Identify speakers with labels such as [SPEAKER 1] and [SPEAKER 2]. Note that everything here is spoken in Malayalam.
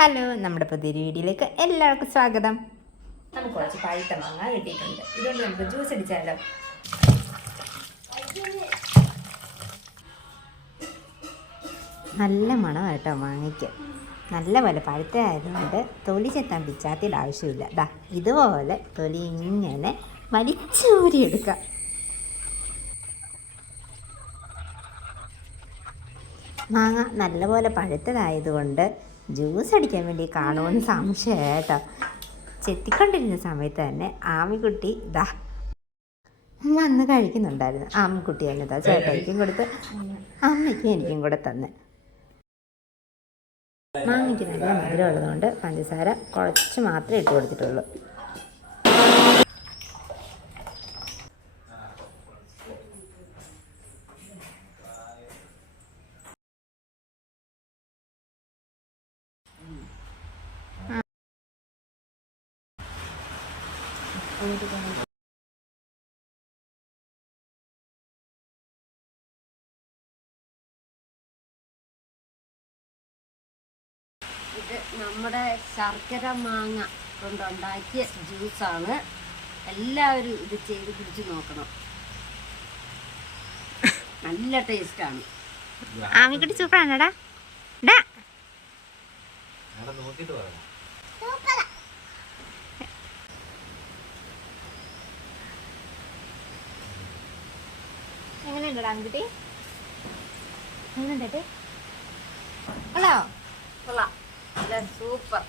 [SPEAKER 1] ഹലോ നമ്മുടെ പുതിയൊരു വീഡിയോയിലേക്ക് എല്ലാവർക്കും സ്വാഗതം. നമുക്ക് കുറച്ച് പഴുത്ത മാങ്ങ കിട്ടിയിട്ടുണ്ട്. ഇതുകൊണ്ട് നമുക്ക് ജ്യൂസ് അടിച്ചാലോ? നല്ല മണമാണ് കേട്ടോ മാങ്ങയ്ക്ക്. നല്ല പോലെ പഴുത്തതായതുകൊണ്ട് തൊലി ചെത്താൻ പിച്ചാത്തിയുടെ ആവശ്യമില്ല. ദാ ഇതുപോലെ തൊലി ഇങ്ങനെ വലിച്ചൂരിയെടുക്കാം മാങ്ങ നല്ലപോലെ പഴുത്തതായതുകൊണ്ട് ജ്യൂസ് അടിക്കാൻ വേണ്ടി കാണുമെന്ന് സംശയം ചെത്തിക്കൊണ്ടിരുന്ന സമയത്ത് തന്നെ ആമിക്കുട്ടി ദാ വന്ന് കഴിക്കുന്നുണ്ടായിരുന്നു. ആമിക്കുട്ടി തന്നെ ദാ ചേട്ടയ്ക്കും കൊടുത്ത് അമ്മയ്ക്കും എനിക്കും കൂടെ തന്നെ. മാങ്ങയ്ക്ക് നല്ല മധുരം ഉള്ളതുകൊണ്ട് പഞ്ചസാര കുറച്ച് മാത്രമേ ഇട്ട് കൊടുത്തിട്ടുള്ളൂ.
[SPEAKER 2] ഇത് നമ്മുടെ ശർക്കര മാങ്ങ കൊണ്ടുണ്ടാക്കിയ ജ്യൂസാണ് എല്ലാവരും ഇത് ചെയ്ത് കുടിച്ച് നോക്കണം. നല്ല ടേസ്റ്റാണ്
[SPEAKER 1] ആമിക്കുട്ടി സൂപ്പറാണോടാ ഡാ.
[SPEAKER 3] നോക്കിട്ട് പറയാം.
[SPEAKER 1] എങ്ങനെയുണ്ടടാ ആമിക്കുട്ടി എങ്ങനെയുണ്ടേ
[SPEAKER 2] കൊള്ളാം. നല്ല സൂപ്പർ.